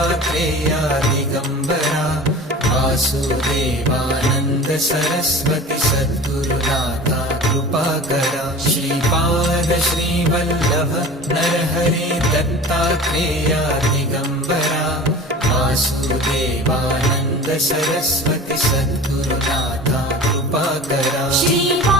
Dattatreya Digambara Vasudevanand Saraswati सद्गुरुनाथा कृपाकरा Shripad Shrivallabh Narhare Dattatreya Digambara Vasudevanand Saraswati सद्गुरुनाथा कृपाकरा Shripad